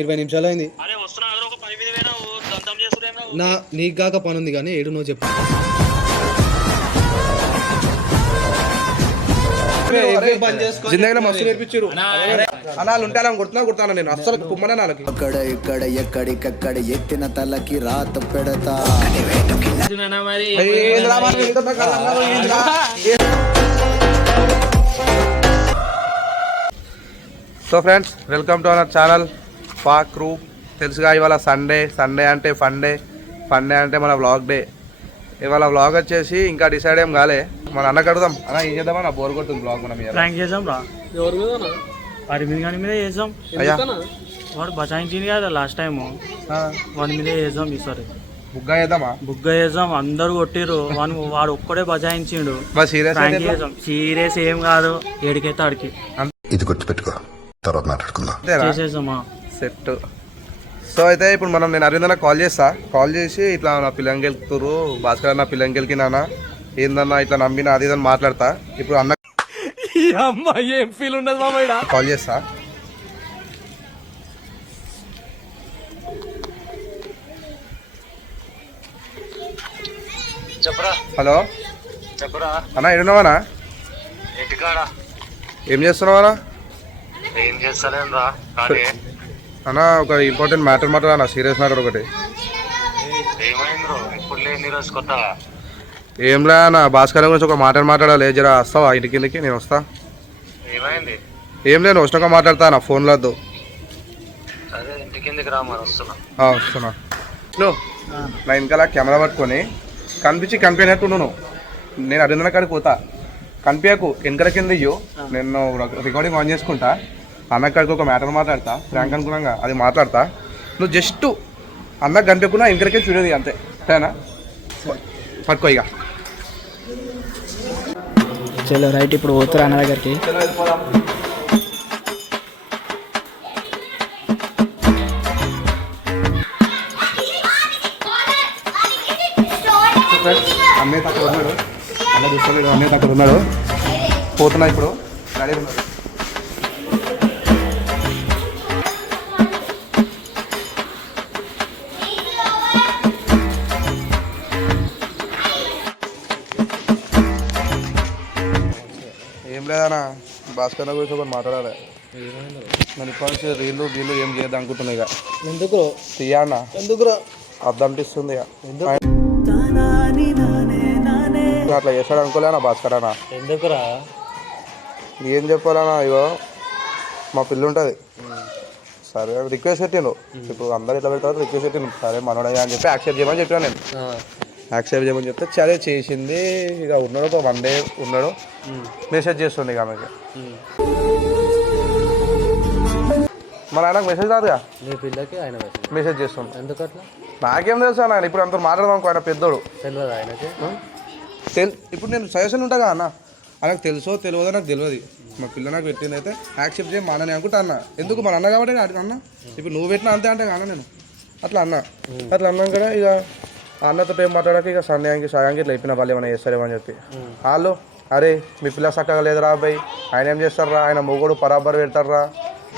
20 నిమిషాలు అయింది. నీకు కాక పని ఉంది కానీ ఏడు నువ్వు చెప్పు. జిందగీలో మస్తు నేర్పించారు అనాలు ఉంటే అలా కుడతాను నేను అస్సలు కుమ్మనే నాలకి. అక్కడ ఇక్కడ ఎక్కడికక్కడ ఎత్తిన తలకి రాత పెడతా. So friends, welcome to our channel Pakru. తెలుసుగా ఇవాళ సండే అంటే ఫండే అంటే మన వ్లాగ్ డే. ఇవాళ వ్లాగ్ వచ్చేసి ఇంకా డిసైడ్ ఏం కాలే. మన అన్న కడుదాం అన్న, ఏం చేద్దామా? నా బోర్ కొడుతుంది బ్లాగ్. మనం చేద్దాం రా. వాడి మీద చేద్దాం. వాడు బచాయించింది కదా లాస్ట్ టైం, వాడి మీదే చేద్దాం ఈసారి. బుగ్గా చేద్దాం. అందరు కొట్టిరు, వాడు ఒక్కడే బచాయించిండు. సీరియస్ ఏం కాదు, ఏడికైతే ఆడికి. ఇది గుర్తుపెట్టుకో, తర్వాత మాట్లాడుకుందాం. చేసేసామా సెట్. సో అయితే ఇప్పుడు నేను అరవింద్ కాల్ చేసి ఇట్లా నా పిల్లని గెలుపుతురు భాస్కర్, నా పిల్లని గెలికినానా ఏందన్నా ఇట్లా నమ్మినా అది ఇదని మాట్లాడతా. ఇప్పుడు అన్న ఏం ఫీల్ ఉండదు మామయ్య. కాల్ చేస్తా. హలో అన్న, ఏడున్నావానా? ఏం చేస్తున్నావానా? అన్న ఒక ఇంపార్టెంట్ మ్యాటర్ అన్న, సీరియస్ మ్యాటర్ ఒకటి. ఏం లే అన్న, భాస్కర్ గురించి ఒక మాట్లాడాలి. జరా వస్తావా ఇంటి కిందకి? నేను వస్తా. ఏం లేదు, వచ్చినాక మాట్లాడతా అన్న, ఫోన్లో వద్దు. వస్తున్నా. నువ్వు నా ఇంకా కెమెరా పట్టుకొని కనిపించినట్టు నువ్వు. నేను అరవిందన కాడికి పోతా, కనిపించకు, వెనకల కింద ఇయ్యు. నేను రికార్డింగ్ ఆన్ చేసుకుంటా. అన్నక్కడికి ఒక మ్యాటర్ మాట్లాడతా, ఫ్రాంక్ అనుకున్నాగా అది మాట్లాడతా. నువ్వు జస్ట్ అన్నకు కనిపించకుండా వెనకలకే చూడేది అంతే, సరేనా? పట్టుకో ఇక. చలో రైట్, ఇప్పుడు పోతారా అన్న దగ్గరికి? అన్నయ్య అక్కడ ఉన్నాడు, అన్న చూస్తాడు. అన్నయ్య అక్కడ ఉన్నాడు, పోతున్నా ఇప్పుడు. రెడీ ఉన్నాడు. ఏం లేదన్నా, భాస్కర్ గురించి ఒకటి మాట్లాడాలి. నేను ఇప్పటి నుంచి రీళ్ళు గీళ్ళు ఏం చేయద్దు అనుకుంటున్నా. ఇక ఎందుకు తీయా అన్న? ఎందుకు అర్థంటిస్తుంది ఇక. అట్లా చేస్తాడు అనుకోలేనా భాస్కర్ అన్న? ఎందుకురా? ఏం చెప్పాలన్నా, ఇగో మా పిల్లు ఉంటుంది. సరే రిక్వెస్ట్ పెట్టిండు. ఇప్పుడు అందరు ఇట్లా పెడతారు, రిక్వెస్ట్ పెట్టిండు. సరే మనోడే అని చెప్పి యాక్సెప్ట్ చేయమని చెప్పాను నేను. యాక్సెప్ట్ చేయమని చెప్తే సరే చేసింది. ఇక ఉన్నాడు, ఒక 1 డే ఉన్నాడు. మెసేజ్ చేస్తుండే ఇక ఆమెకి. మన ఆయనకు మెసేజ్ రాదుగా, నీ పిల్లకి ఆయన మెసేజ్ చేస్తుండే. ఎందుకట్లా? నాకేం తెలుసు ఆయన. ఇప్పుడు అంత మాట్లాడదాం అనుకో, ఆయన పెద్దోడు. తెలియదు ఆయనకి. ఇప్పుడు నేను సజెషన్ ఉంటా అన్న, ఆయనకు తెలుసో తెలియదో నాకు తెలియదు. మా పిల్ల నాకు పెట్టింది అయితే యాక్సెప్ట్ చేయ మానని అనుకుంటా అన్న. ఎందుకు మన అన్న కాబట్టి అన్న. ఇప్పుడు నువ్వు పెట్టినా అంతే అంటే అన్న నేను అట్లా అన్నాం కదా. ఇక అన్నతో ఏం మాట్లాడాక ఇక సందేహానికి సాయానికి ఇట్లా చెప్పిన వాళ్ళు ఏమైనా చేస్తారేమని చెప్పి. వాళ్ళు అరే మీ పిల్ల చక్కగా లేదురా అబ్బాయి, ఆయన ఏం చేస్తారా, ఆయన మొగోడు బరాబర్ పెడతారా,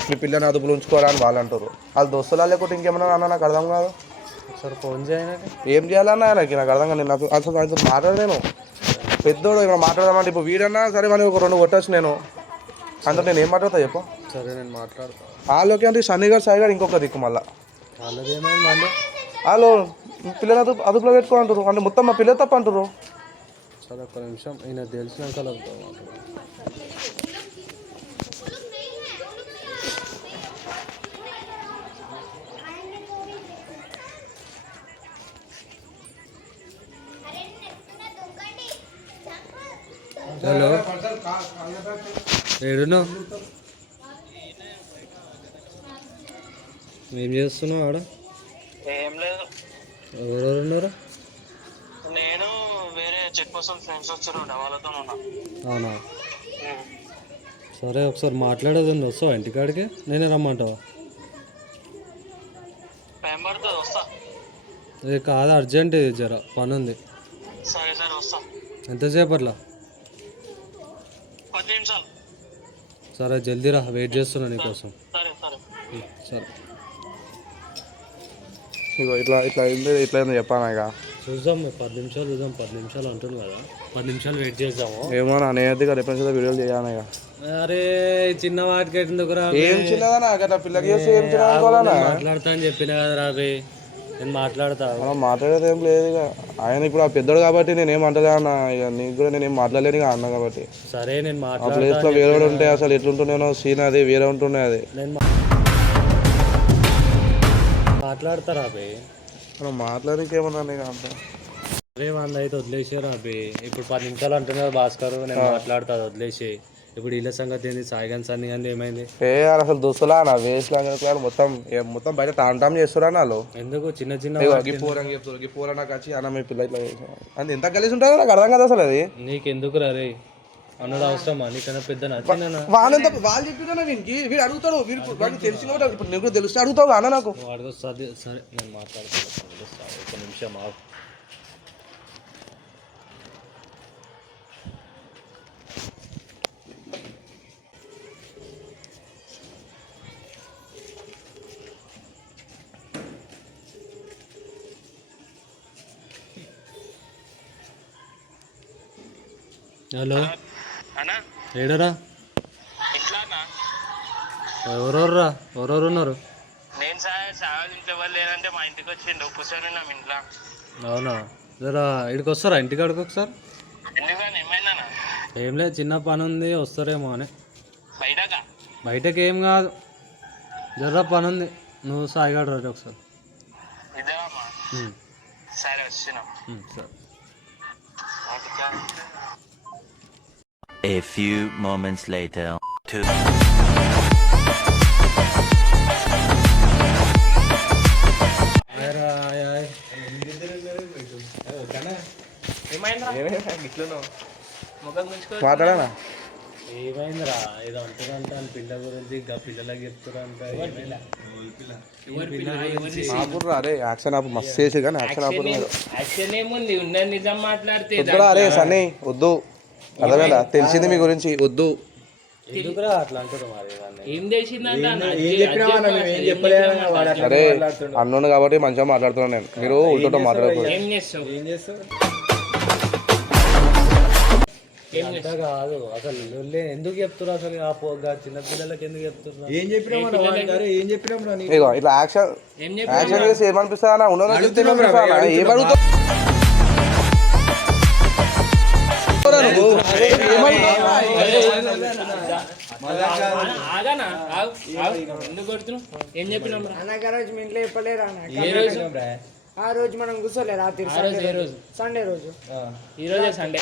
మీ పిల్లని అదుపులు ఉంచుకోరా అని వాళ్ళు అంటారు. వాళ్ళు దోస్తులా లేకపోతే ఇంకేమన్నా అన్న నాకు అర్థం కాదు. ఒకసారి ఫోన్ చేయడానికి ఏం చేయాలన్నా ఆయనకి నాకు అర్థం కాదు. నాకు అసలు ఆయనతో మాట్లాడలేను. పెద్దోడు ఏమైనా మాట్లాడదామంటే ఇప్పుడు వీడన్నా సరే మనం ఒక 2 కొట్టచ్చు నేను. అందులో నేను ఏం మాట్లాడతా చెప్పు? సరే నేను మాట్లాడతా. వాళ్ళకి అంటే సన్నీ గారు సాయి గారు ఇంకొక దిక్కు. మళ్ళీ వాళ్ళది ఏమైంది? వాళ్ళు పిల్లలు అదుపులో పెట్టుకోంటారు అంటే మొత్తం మా పిల్లలు తప్ప అంటారు. సరే ఒక్క నిమిషం, ఈయన తెలిసినాక హలో, ఏడును ఏం చేస్తున్నావు ఆడ? ఏం లేదు. ఎవరెవరు ఉన్నారు? నేను వేరే చెక్ కోసం ఫ్రెండ్స్ వచ్చారు, వాళ్ళతో ఉన్నా. అవునా? సరే ఒకసారి మాట్లాడేది ఉంది, వస్తావా ఇంటికాడికి? నేనే రమ్మంటావా? టైం పడుతుంది, వస్తా. ఏ కాదు, అర్జెంట్, జర పని ఉంది. సరే సరే వస్తా. ఎంతసేపు అట్లా? 10 నిమిషాలు. సరే జల్దీ రా, వెయిట్ చేస్తున్నా నీకోసం. సరే సరే సరే. ఇగో ఇట్లా ఇట్లా అయింది ఇట్లా అయింది చెప్పాను ఇక చూద్దాం 10 నిమిషాలు చూద్దాం 10 నిమిషాలు అంటుంది కదా 10 నిమిషాలు వెయిట్ చేద్దాము. ఏమో నా నేనైతే రేపు వీడియోలు చేయాలి ఇక. అరే చిన్న వాటికి ఎందుకురా ఏం చిన్నదా అట్లా పిల్లకి చేస్తే ఏం చిన్న మాట్లాడతా అని చెప్పిన కదా రాబే నేను మాట్లాడతా. మనం మాట్లాడేది ఏం లేదు ఇక. ఆయన ఇప్పుడు ఆ పెద్దోడు కాబట్టి నేనేం అంటలే అన్న. ఇక నీకు కూడా నేనేం మాట్లాడలేను ఇక అన్న కాబట్టి. సరే నేను ఆ ప్లేస్లో వేరే ఉంటే అసలు ఎట్లుంటున్నానో సీన్ అది వేరే ఉంటుండే అది. నేను మాట్లాడతా రాబే. మనం మాట్లాడడానికి ఏమన్నా ఇక అంత అరే వాళ్ళు అయితే వదిలేసే రాబే. ఇప్పుడు 10 నిమిషాలు అంటున్నారు భాస్కర్, నేను మాట్లాడతా వదిలేసే. ఇప్పుడు వీళ్ళ సంగతి ఏంది? సాయిగాన్ సన్ని కానీ ఏమైంది? అసలు దోస్తులా నా వేస్ట్ మొత్తం మొత్తం బయట టామ్ టామ్ చేస్తురా నాలో. ఎందుకు చిన్న చిన్న పూరంగా చెప్తారు ఈ పూర నాకు వచ్చి అన్న మీ పిల్ల ఇట్లా అది ఎంత కలిసి ఉంటుందో నాకు అర్థం కదా అసలు అది. నీకెందుకు రే అన్నాడు అవసరమా? నీకన్నా పెద్ద నచ్చిన వాళ్ళంతా వాళ్ళు చెప్పినా వీనికి వీడు అడుగుతాడు. వీడు వాడికి తెలిసిన కూడా ఇప్పుడు నీకు తెలిస్తే అడుగుతావు అన్న నాకు. అడుగు సరే నేను మాట్లాడుతాను ఒక నిమిషం ఆగు. హలో అన్నా ఏడరా? ఇంట్లో అన్నా ఎవరెవర్రా? ఎవరెవరు ఉన్నారు? నేను సాయం ఇంట్లో ఎవరు లేదంటే మా ఇంటికి వచ్చిండు కూర్చొని ఉన్నాం ఇంట్లో. అవునా? జరా ఇక్కడికి వస్తారా ఇంటికి అడుగు ఒకసారి? ఎందుకని ఏమైందన్నా? ఏం లేదు, చిన్న పని ఉంది వస్తారేమో అని. బయటకా? బయటకి ఏం కాదు, జర్రా పని ఉంది. నువ్వు సాయిగాడు రా ఒకసారి. ఇద్దరమ్మా? సరే వచ్చినాం. సరే. A few moments later. మాట్లాడానా ఏమైందిరా? ఏదో అంటారంట పిల్ల గురించి, ఇంకా పిల్లలకి చెప్తారంట. అరే యాక్షన్ ఆపు మస్తు చేసి కానీ యాక్షన్ ఆపు యాక్షన్ ఏముంది? ఉన్నది నిజం మాట్లాడితే అరే సన్నీ వద్దు, అర్థమైందా? తెలిసింది మీ గురించి వద్దు. ఎందుకురా అట్లా అంటారు మరి? ఏం చేసిందంట? అరే అన్నుండు కాబట్టి మంచిగా మాట్లాడుతున్నాను నేను. మీరు ఉల్టో మాట్లాడకూడదు. ఏం చేస్తావు? అంతా కాదు అసలు ఎందుకు చెప్తున్నారు అసలు? ఆ చిన్న పిల్లలకి ఎందుకు చెప్తున్నారు? ఇగో ఇట్లా యాక్షన్ చేసి ఏమనిపిస్తా ఉన్నదా ఏమడుగుతావు? ఎందుకు కొడుతున్నావు? ఏం చెప్పినాం? రోజు మీ ఇంట్లో చెప్పలేరా? ఆ రోజు మనం కూర్చోలే రాత్రి సండే రోజు. ఈ రోజే సండే.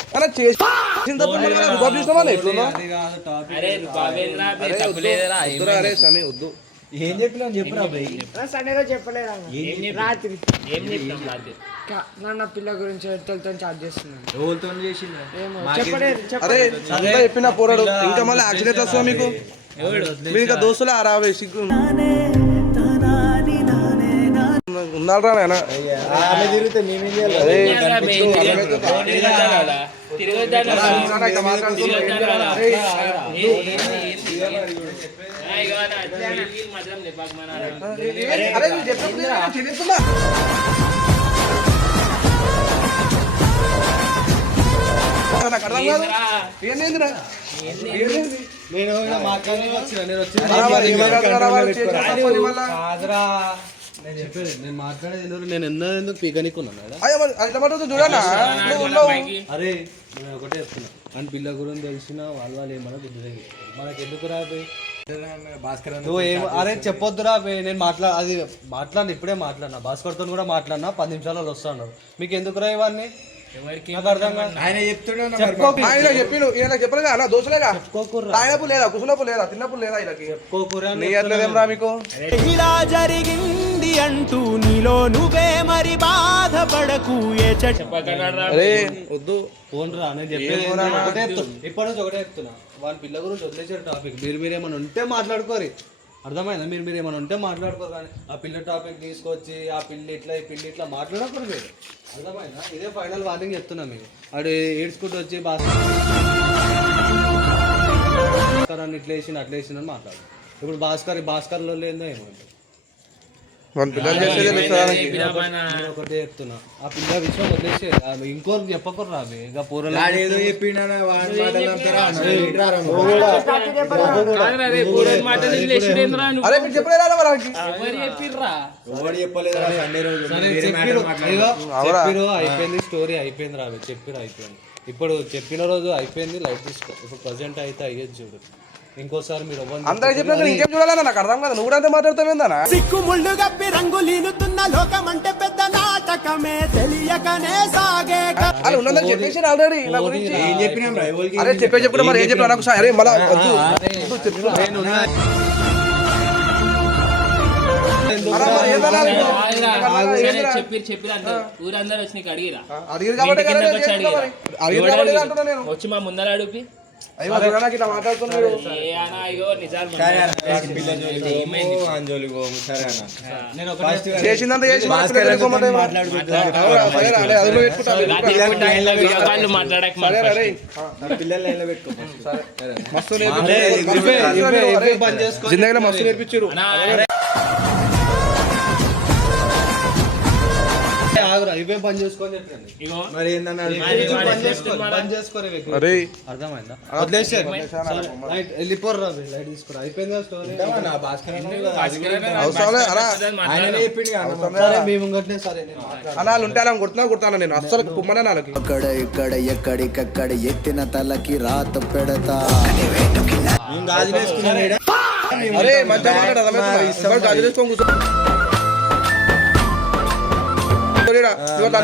వద్దు ఏం చెప్పినా చెప్పురా సండే రోజు చెప్పలేరా? రాత్రి ఏం చెప్పినాం? రాత్రి నా పిల్ల గురించి ఎవరితో చాట్ చేస్తున్నాను. చెప్పిన పోరాడు ఇంకా మళ్ళీ యాక్సిడెంట్ వస్తుందా మీకు? మీరు ఇంకా దోస్తులే అరావే సిగ్గు ఉన్నారా నాయన? నేను మాట్లాడడానికి వచ్చిన నేను చెప్పేది నేను మాట్లాడేది నేను ఎందుకు పీకనికున్నాను. అరే నేను ఒకటే చెప్తున్నా, అని పిల్ల గురించి తెలిసిన వాళ్ళు ఏమన్నా బుద్ధి మనకి ఎందుకు రాబోయ్ భాస్కర్? నువ్వు ఏం అరే చెప్పొద్దు రాబోయ్. నేను మాట్లాడిన ఇప్పుడే మాట్లాడినా, భాస్కర్తో కూడా మాట్లాడినా. 10 నిమిషాలలో వస్తాను. మీకు ఎందుకు రా ఇవన్నీ? ఆయన చెప్పలేదు అన్న దోశలేగా తాగినప్పుడు లేదా కుసినప్పుడు లేదా తిన్నప్పుడు లేదా ఇలా మీకు ఇలా జరిగింది అంటూ నీలో నువ్వే మరి బాధపడకు. అరే వద్దు ఫోన్ రా నేను చెప్పేది ఇప్పటి నుంచి ఒకటే చెప్తున్నా. వాళ్ళ పిల్ల గురించి వదిలేసారు టాపిక్. మీరేమైనా ఉంటే మాట్లాడుకోరు, అర్థమైందా? మీరు ఏమైనా ఉంటే మాట్లాడుకోరు. కానీ ఆ పిల్ల టాపిక్ తీసుకొచ్చి ఆ పిల్లి ఇట్లా ఈ పిల్లి ఇట్లా మాట్లాడకూడదు మీరు, అర్థమైందా? ఇదే ఫైనల్ వార్నింగ్ చెప్తున్నా మీకు. ఆడు ఏడ్చుకుంటూ వచ్చి భాస్కర్ ఇట్లా వేసిన అట్లా వేసిన అని మాట్లాడు. ఇప్పుడు భాస్కర్లో లేదో ఏమంటారు? మన పిల్లలు చేసేది ఇస్తానికి నేను ఒకటే చెప్తున్నా ఆ పిల్ల విషయం వదిలేసి ఇంకోరికి చెప్పకూడదు రాబే ఇక పూర్వం ఏదో చెప్పిండా అరే మీరు చెప్పలేదా మనకి చెప్పలేదు సండే రోజు అయిపోయింది స్టోరీ అయిపోయింది రాబే చెప్పిరు అయిపోయింది ఇప్పుడు చెప్పిన రోజు అయిపోయింది లైట్ తీసుకో ఇప్పుడు ప్రజెంట్ అయితే అయ్యేది చూడు ఇంకోసారి మీరు అందరికి చెప్పినా ఇంకేం చూడాలన్నా నాకు అర్థం కాదు నువ్వు కూడా అంతే మాట్లాడతావేందనా సిక్కు ముళ్ళు గప్పి రంగులీనుతున్న లోకం అంటే పెద్ద నాటకమే తెలియకనే సాగే అది ఉన్నదని చెప్పేసి ఆల్రెడీ నా గురించి ఏం చెప్పినాం రా ఎవరికి అరే చెప్పిన మరి ఏం చెప్పినా నాకు అరే మళ్ళా వద్దు ఊరందరూ వచ్చి నీకు అడిగిరా అడిగిరు కాబట్టి అడిగిరు కాబట్టి అంటున్నా నేను వచ్చి మా ముందర అడుగు అయ్యో నాకు ఇట్లా మాట్లాడుతున్నాడు చేసిందంతా చేసి మాట్లాడక మస్తు జిందగీలో మస్తు నేర్పించారు ఇవే బంద్ చేసుకొని చెప్పండి మరి ఏందన్నా బంద్ చేసుకోరే అరే అర్థమైందా వదిలేసారు వెళ్ళిపోరు రా లైట్ తీసుకోరా అయిపోయిందా స్టోరీ అవసరం అలా ఆయన చెప్పిండు సరే మీ ముంగట్నే సరే నేను అనాలు ఉంటే అలా కుడుతున్నా నేను అస్సలు కుమ్మనే నాలుగు అక్కడ ఇక్కడ ఎక్కడికక్కడ ఎత్తిన తలకి రాత పెడతా మేము గాజులు వేసుకున్నాం ఈడ. అరే మంచిగా మాట్లాడు గాజులు వేసుకొని కూర్చో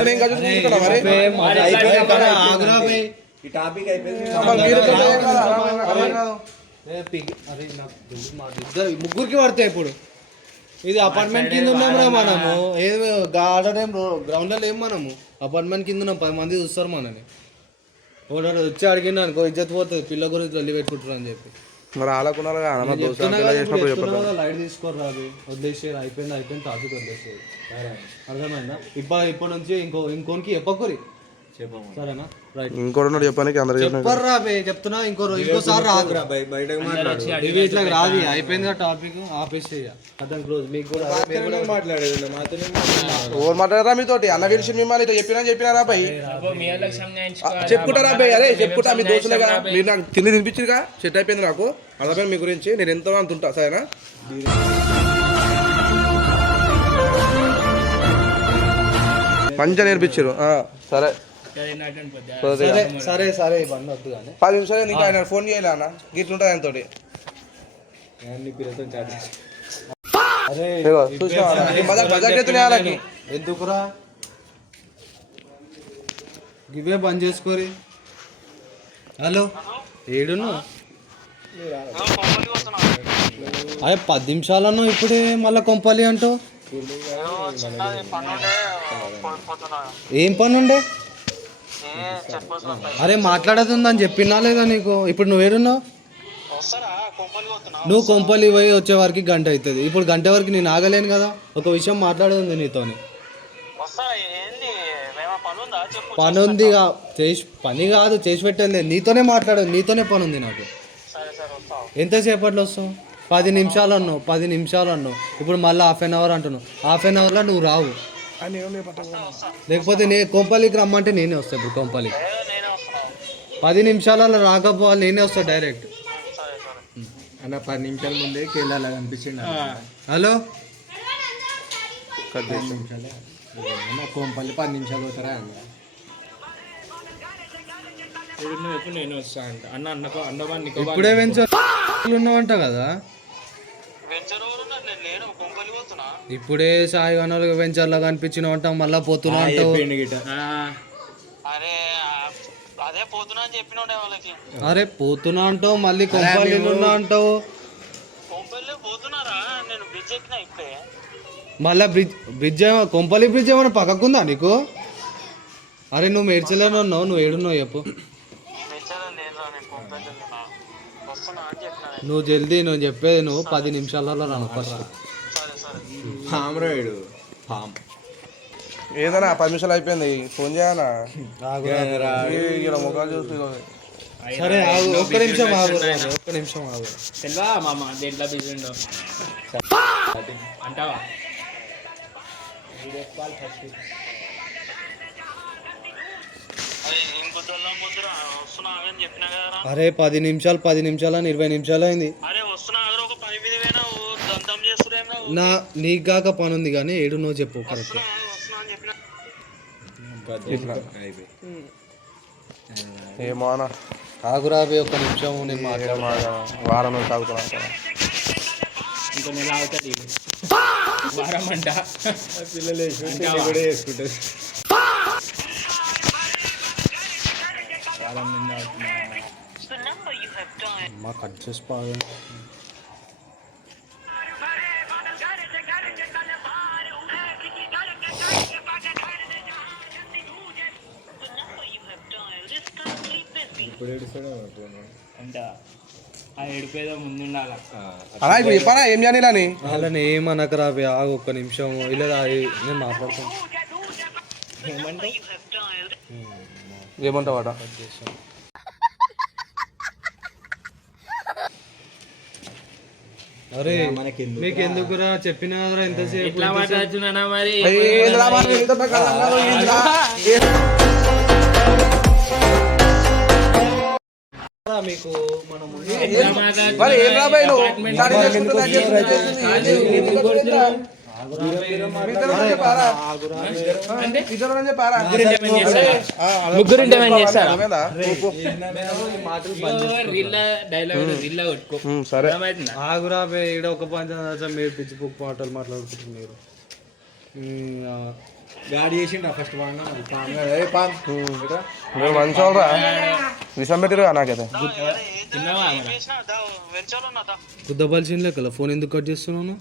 నేను గాజులు తీసుకుంటున్నా మరి ఆగ్రా పోయి ఈ టాపిక్ అయిపోయింది మీరు ఇద్దరు ముగ్గురికి పడతాయి ఇప్పుడు ఇది అపార్ట్మెంట్ కింద ఉన్నాం రా మనము ఏది గార్డెన్ గ్రౌండ్ లో ఏం మనము అపార్ట్మెంట్ కింద ఉన్నాం 10 మంది చూస్తారు మనని ఒకటి వచ్చి అడిగిన అనుకో ఇజ్జత్ పోతుంది పిల్ల గురించి తల్లి పెట్టుకుంటారు అని చెప్పి మరి ఆలకున్నారు లైట్ తీసుకోరు రాదు వదిలేసేది అయిపోయింది టాపిక్ వదిలేసేది అర్థమైందా ఇప్పటి నుంచి ఇంకోనికి చెప్పకూరి సరేనా రైట్ ఇంకోటి చెప్పడానికి అందరూ చెప్పరు రాబే చెప్తున్నా ఇంకోసారి రాదు బయటకు మాట్లాడు ఇవి ఇట్లా రాదు అయిపోయింది టాపిక్ ఆపేసి అర్థం క్లోజ్ మీకు కూడా మాట్లాడేది మాతో ఎవరు మాట్లాడరా మీతోటి అన్న విషయం మిమ్మల్ని ఇట్లా చెప్పినారా బాయ్ చెప్పుకుంటారా బాయ్ అరే చెప్పుకుంటా మీ దోస్తులుగా మీరు నాకు తిండి తినిపించిరుగా సెట్ అయిపోయింది నాకు అర్థమైంది మీ గురించి నేను ఎంతో అంత ఉంటా సరేనా మంచిగా నేర్పించారు సరే సరే సరే ఇవన్నీ వద్దు కానీ 10 నిమిషాలు నీకు ఆయన ఫోన్ చేయాలి అన్న గిట్ల ఉంటుంది ఆయన తోటి ఎందుకురా గివే బంద్ చేసుకోరి హలో ఏడును అదే 10 నిమిషాలను ఇప్పుడే మళ్ళీ కొంపాలి అంటూ ఏం పని ఉండే అరే మాట్లాడదుందని చెప్పినా లేదా నీకు ఇప్పుడు నువ్వేడున్నావు నువ్వు కొంపల్లి పోయి వచ్చే వరకు గంట అవుతుంది ఇప్పుడు గంట వరకు నేను ఆగలేను కదా ఒక విషయం మాట్లాడేది నీతోని పని ఉంది పని కాదు చేసి పెట్టేది నీతోనే మాట్లాడదు నీతోనే పని ఉంది నాకు ఎంతసేపట్లో వస్తావు 10 నిమిషాలు అన్నావు 10 నిమిషాలు అన్నావు ఇప్పుడు మళ్ళీ హాఫ్ అన్ అవర్ అంటున్నావు హాఫ్ అన్ అవర్లో నువ్వు రావు లేకపోతే కొంపల్లికి రమ్మంటే నేనే వస్తా ఇప్పుడు కొంపల్లికి 10 నిమిషాలలో రాకపోవాలి నేనే వస్తా డైరెక్ట్ అన్న 10 నిమిషాల ముందే కేరళ కనిపించింది హలో కోంపల్లి 10 నిమిషాలు పోతారా నేను వస్తా అంట అన్న ఇప్పుడే వెంచర్ ఉన్నావంట కదా ఇప్పుడే సాయి గణాలు వెంచర్లో కనిపించిన అంటాం మళ్ళా పోతున్నా అంటావు అరే పోతున్నా అంటావు మళ్ళీ కొంపల్లి ఉన్నా అంటావు మళ్ళా బ్రిడ్జ్ కొంపల్లి బ్రిడ్జ్ ఏమైనా పక్కకుందా నీకు అరే నువ్వు మేడ్చలేను ఉన్నావు నువ్వు ఏడున్నావు చెప్పు నువ్వు జల్దీ నువ్వు చెప్పేది నువ్వు 10 నిమిషాలలో రాను ఫస్ట్ ఏదైనా 10 నిమిషాలు అయిపోయింది ఫోన్ చేయనా ఇక్కడ ముఖాలు చూసి సరే ఒక్క నిమిషం ఆగు తెలివా మామ దేంట్లో బిజీ ఉండవు అంటావా అది ఇంకొద్దుల్లో ముద్దురా వస్తున్నా అని చెప్పినా కదరా. అరే 10 నిమిషాలు 20 నిమిషాలు అయింది. అరే వస్తున్నా ఎవరో ఒక పని మీద పోయినా దంతం చేస్తురేమో. నీకు కాక పని ఉంది కానీ ఏడు నువ్వు చెప్పు కరెక్ట్. వస్తున్నా అని చెప్పిన ఏమో అన్న ఆగురాబే ఒక్క నిమిషం నేను మాట్లాడతా. వారం నుంచి తాగుతున్నా ఇంకో నెల అవుతుంది వారం అంట పిల్లలు కూడా వేసుకుంటారు. వారం నిండా అవుతున్నా. మా కట్ చేసి బాగా ఇప్పుడు ఏడుస్తాడు అంట ఆ ఏడిపోయేదో ముందుండాల. అలా ఇప్పుడు చెప్పారా ఏం చేయాలి అని వాళ్ళని ఏమనక రాబే ఆగు ఒక్క నిమిషం ఇలా నేను మాట్లాడుతాను. ఏమంటావాట అరే మీకు ఎందుకురా చెప్పిన కదరా ఎంతసేపు ఎట్లా మాట్లాడుతున్నా మరి మీకు మనం ఎట్లా మాట్లాడుతున్నా? మరి ఏం రాబాయి నువ్వు Apartment దాడి చేసుకుంటున్నా అని చెప్పి అంటే చెప్పారా ముగ్గురుంటే ఏమైనా చేస్తారా? అర్థమైందా? డైలాగ్ రిల్లా కొట్టుకో. సరే అర్థమవుతుందా? ఆగురాబే ఈడ ఒక పంచాయతీ మీరు పిచ్చి పుక్ పాటలు మాట్లాడుకుంటున్నారు మీరు. గాడి చేసిండు ఫస్ట్ బాగా మీరు మంచోళ్ళరా విషం పెట్టిరుగా నాకైతే తిన్నావా? వెంచర్ ఉన్నదా. గుద్దబలిసిన లెక్కల ఫోన్ ఎందుకు కట్ చేస్తున్నాను?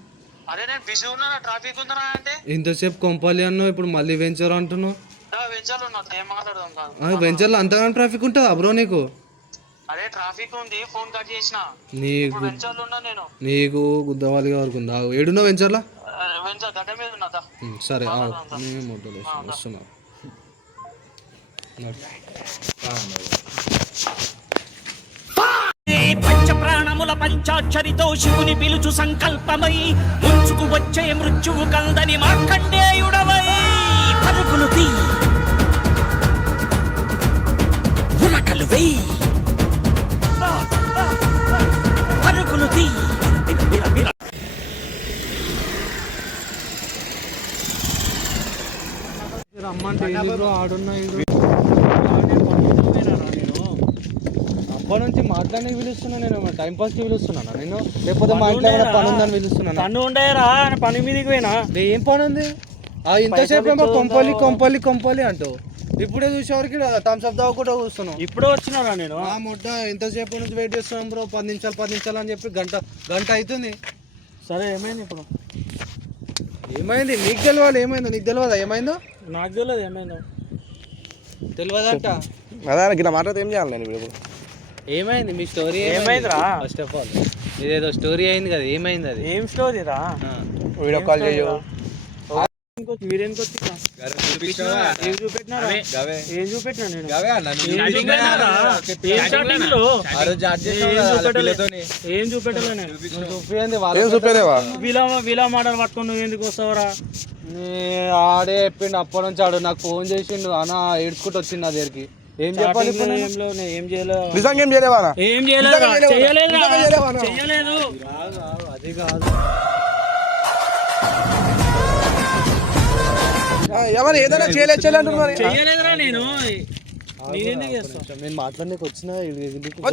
అరే నేను బిజీ ఉన్నా ట్రాఫిక్ ఉందరా అంటే ఇంతసేపు కొంపాలి అన్నావు ఇప్పుడు మళ్ళీ వెంచర్ అంటున్నావు. వెంచర్ ఉన్నా ఏం మాట్లాడదాం కాదు. వెంచర్లో అంతగానో ట్రాఫిక్ ఉంటుందా బ్రో నీకు? అరే ట్రాఫిక్ ఉంది ఫోన్ కట్ చేసిన. నీకు వెంచర్లో ఉన్నా నేను. నీకు గుద్దవాలిగా వరకు ఉందా? ఏడున్నావు వెంచర్లో? వెంచర్ గడ్డ మీద ఉన్నదా. సరే నేను వస్తున్నా. పంచ ప్రాణముల పంచాక్షరితో శివుని పిలుచు సంకల్పమై ముంచుకు వచ్చే మృత్యువు కందని మార్కండేయుడవై పరుగులు తీ ఉరకలు వేయి పరుగులు తీ. రమ్మంటే ఆడున్నా అప్పటి నుంచి మాట్లాడడానికి పిలుస్తున్నా నేను టైం పాస్ కి పిలుస్తున్నాను నేను లేకపోతే మా ఇంట్లో ఏమైనా పని ఉందని పిలుస్తున్నాను. పని ఉండేరా పని మీదకి పోయినా ఏం పని ఉంది? ఇంతసేపు ఏమో కొంపలి కొంపలి కొంపలి అంటావు. ఇప్పుడే చూసేవారికి థమ్స్అప్ దావకుండా చూస్తున్నావు. ఇప్పుడే వచ్చినారా నేను. ఆ ముడ్డ ఇంతసేపు నుంచి వెయిట్ చేస్తున్నాం బ్రో 10 నిమిషాలు అని చెప్పి గంట అవుతుంది. సరే ఏమైంది ఇప్పుడు? ఏమైంది నీకు తెలియాలి. ఏమైందో నీకు తెలియదా? ఏమైందో నాకు తెలియదు ఏమైందో. తెలియదంట. అదే ఇలా మాట్లాడితే ఏం చేయాలి నేను ఇప్పుడు ఏమైంది మీ స్టోరీ? ఏమైందిరా? ఫస్ట్ ఆఫ్ ఆల్ ఇదేదో స్టోరీ అయింది కదా, ఏమైంది అది? ఏం స్టోరీరా? వీడియో కాల్ చేయవు మీరేందుకు వచ్చినా? ఏం చూపెట్టినారా? ఏం చూపెట్టినా నేను? ఏం చూపెట్టలే నేను. ఏం చూపేదేవా వీలా మాటలు పట్టుకొని నువ్వు ఎందుకు వస్తావురా? ఆడే చెప్పిండు అప్పటి నుంచి ఆడు నాకు ఫోన్ చేసిండు అన్న ఏడ్చుకుంటూ వచ్చిండు నా దగ్గరికి. ఏం చెప్పాలి ఇప్పుడు నేను? ఏం చేయలేదు. నిజంగా ఏం చేయలేవానా? ఏం చేయలేదు. అది కాదు ఎవరు ఏదైనా చేయలేదంటారు మరి చెయ్యలేదురా నేను. నేనెందుకు చేస్తా? నేను మాట్లాడడానికి వచ్చిన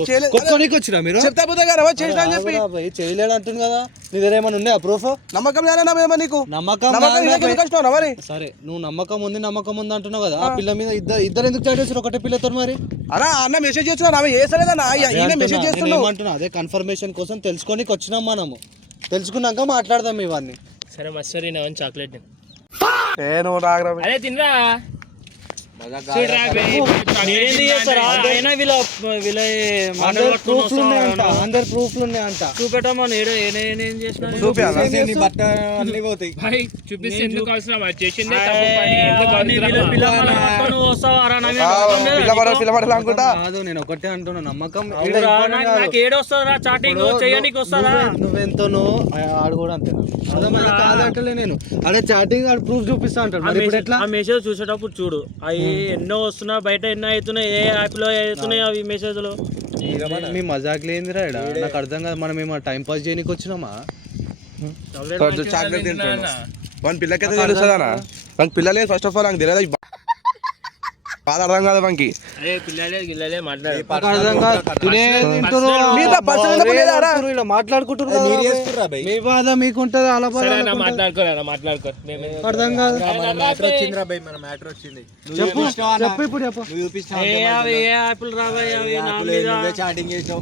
చేయలేదు. కొట్టుకోనికి వచ్చినా మీరు చెప్తా పోతే కదా చేసినా అని చెప్పి చేయలేడు అంటుంది కదా. నీ దగ్గర ఏమైనా ఉన్నాయా ప్రూఫ్? నమ్మకం లేదా నీకు? నమ్మకం మరి సరే నువ్వు నమ్మకం ఉంది అంటున్నావు కదా. ఆ పిల్ల మీద ఇద్దరు ఎందుకు చాట్ చేస్తారు ఒకటే పిల్లతో? మరి అలా అన్న మెసేజ్ చేస్తున్నా వేసలేదన్నా మెసేజ్ చేస్తున్నా ఏమంటున్నా అదే కన్ఫర్మేషన్ కోసం తెలుసుకోనికి వచ్చినాం మనము. తెలుసుకున్నాక మాట్లాడదాం ఇవన్నీ. సరే మస్తు చాక్లెట్ నువ్వు రాగరా అదే తినరా అందరు ప్రూఫ్లు ఉన్నాయంట చూపెట్టమని ఏం చేసిన చూపియాలా నీ బట్ట అన్ని పోతాయి భాయ్ చూపిస్తే ఎందుకు అవసరం అది చేసిందే తప్పు పని ఎందుకు పిల్లబడాలి అనుకుంటా కాదు నేను ఒకటే అంటున్నా నమ్మకం నాకు ఏడొస్తుందా చాటింగ్ చేయడానికి వస్తుందా నువ్వెంతనో ఆడు కూడా అంతేనా అర్థమైందా? కాదంటలే నేను ఆడ చాటింగ్ ఆడు ప్రూఫ్ చూపిస్తా అంటాడు మరి ఇప్పుడు ఎట్లా ఆ మెసేజ్ చూసేటప్పుడు చూడు అవి ఎన్నో వస్తున్నా బయట ఎన్నో అవుతున్నాయి ఏ యాప్ లో అవుతున్నాయి అవి మెసేజ్లు మీ మజాక్ లేనిదిరా ఈడ నాకు అర్థం కాదు మనం ఏమో టైం పాస్ చేయడానికి వచ్చినామా చాక్లెట్ తింటాను వాని పిల్లకైతే తెలుస్తుందా నాకు పిల్లలే ఫస్ట్ ఆఫ్ ఆల్ నాకు తెలియదు బాధ అర్థం కాదు మనకి అరే పిల్లలే గిల్లలే మాట్లాడు నాకు అర్థం కాదు మాట్లాడుకుంటున్నారు మీ బాధ మీకుంటది అలా బాధ సరే అన్న మాట్లాడుకో అర్థం కాదు చెప్పు ఇప్పుడు చెప్పు ఏ యాప్లు రాబాయి అవి నా మీద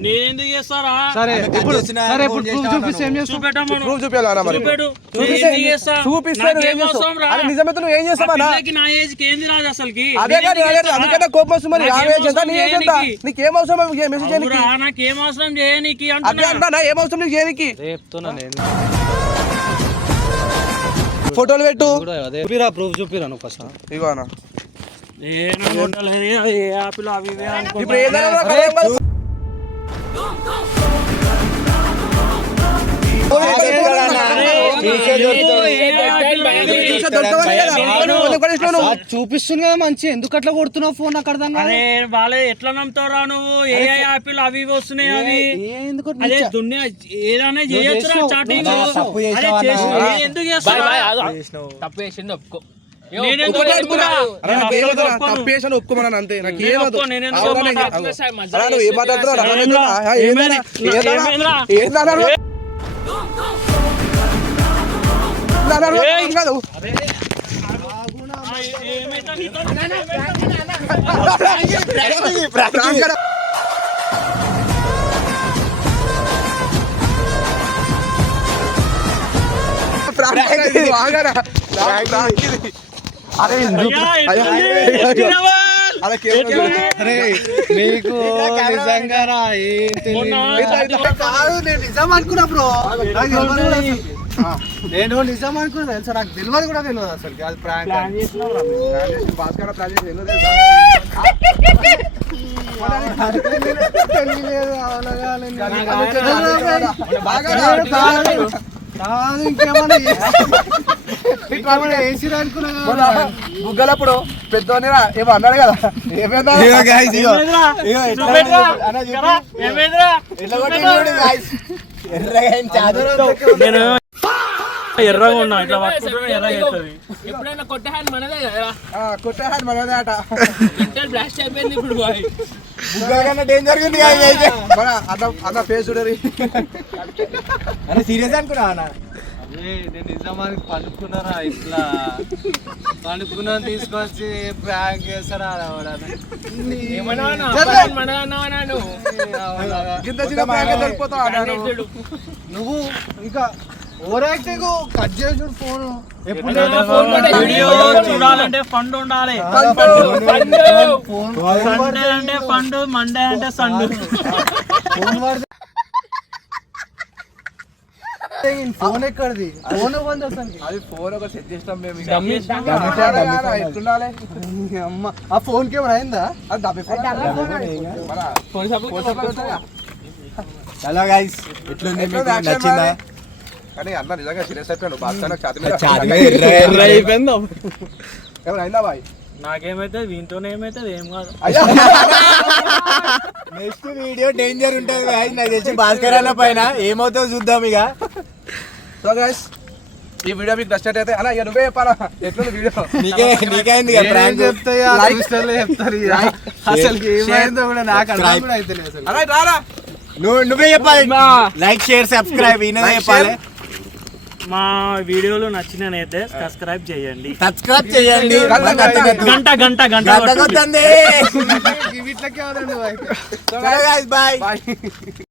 నేనెందుకు చేస్తారా సరే ఇప్పుడు ప్రూఫ్ చూపిస్తే ఏం చేస్తావు చూపెట్టమను ప్రూఫ్ చూపించాలా మరి చూపెడు నేనెందుకు చేస్తా? నాకేం అవసరం రా? నిజమైతే నువ్వు ఏం చేస్తావా ఆ పిల్లకి నా ఏజ్ కి ఏంది రాదు అసలుకి అదే కానీ అందుకనే కోపం వస్తుంది మరి నీ ఏజ్ ఎంత నీకేం అవసరం మెసేజ్ చేయడానికి అవురా, నాకేం అవసరం చేయనీకి అదే అంటున్నా అంటున్నా ఏం అవసరం నీకు చేయడానికి చెప్తున్నా నేను ఫోటోలు పెట్టు చూపిరా ప్రూఫ్ చూపిరా నువ్వు ఫస్ట్ ఇవానా ఏ నాకు ఉండలేదు, ఏ యాప్లు అవి ఇవే అనుకుంటా. ఇప్పుడు ఏదైనా చూపిస్తుంది కదా మంచి ఎందుకు అట్లా కొడుతున్నావు ఫోన్ నాకు అర్థం కాదు అరే వాళ్ళే ఎట్లా నమ్ముతావురా నువ్వు ఏ యాప్లు అవి ఇవి వస్తున్నాయి అవి ఎందుకు అదే దునియా ఏదైనా చేయొచ్చురా చాటింగ్ అదే ఎందుకు చేస్తావు తప్పు చేసింది ఒప్పుకో తప్పేసాను ఒప్పుకోమని అంతే నాకు మీకు నిజంగా కాదు నేను నిజం అనుకున్నా బ్రో నేను నిజం అనుకున్నా తెలుసా నాకు తెలియదు కూడా తెలియదు అసలు అది ప్రాంక్ భాస్కర్ కాదు ఇంకేమన్నా వేసిరా అనుకున్నా బుగ్గలప్పుడు పెద్దోని ఏమో అన్నాడు కదా ఎర్రగా ఉన్నా ఇట్లా పట్టుకుంటే ఎర్రగా అవుతుంది. ఎప్పుడైనా కొట్టే హ్యాండ్ మనదే కదా కొట్టేహాడు మనదే అట ఇంటర్ బ్లాస్ట్ అయిపోయింది ఇప్పుడు బాయ్ డేంజర్ అన్న ఫేస్ చూడరి సీరియస్ అనుకున్నా నేను నిజామానికి పండుకున్నారా ఇట్లా పండుకున్నా తీసుకొచ్చి ప్రాంక్ చేస్తారా నువ్వు ఇంకా ఓవర్ యాక్టింగ్ కట్ చేసి చూడు ఫోన్ వీడియో చూడాలంటే ఫండ్ ఉండాలి. సండే అంటే ఫండ్, మండే అంటే సండు. ఫోన్ ఎక్కడిది ఫోన్ ఇవ్వండి అసలు అది ఫోన్ ఒక సెట్ చేస్తాం మేము అమ్మ ఆ ఫోన్ కెమెరా అయిందా హలో గైస్ ఎట్లుంది మీకు నచ్చిందా కానీ అన్న నిజంగా సీరియస్ అయిపోయాడు బాగా ఏమైనా బాయ్ నాకేమైతే వీటితోనే ఏమైతుంది ఏం కాదు. నెక్స్ట్ వీడియో డేంజర్ ఉంటుంది గైస్ నాకు తెలిసి భాస్కర్ అన్న పైన ఏమవుతుందో చూద్దాం ఇక. సో గైస్ ఈ వీడియో మీకు నచ్చినట్టు అయితే అన్న ఇక నువ్వే చెప్పాలా ఎట్లుంది వీడియో నీకైంది అసలు ఏమైందో కూడా నాకు అర్థం కూడా అయితే అసలు అలా రారా నువ్వే చెప్పాలి లైక్ షేర్ సబ్స్క్రైబ్ ఈయనదే చెప్పాలి. మా వీడియోలు నచ్చినైతే సబ్స్క్రైబ్ చేయండి, సబ్స్క్రైబ్ చేయండి, గంట గంట గంట కొట్టండి. బాయ్.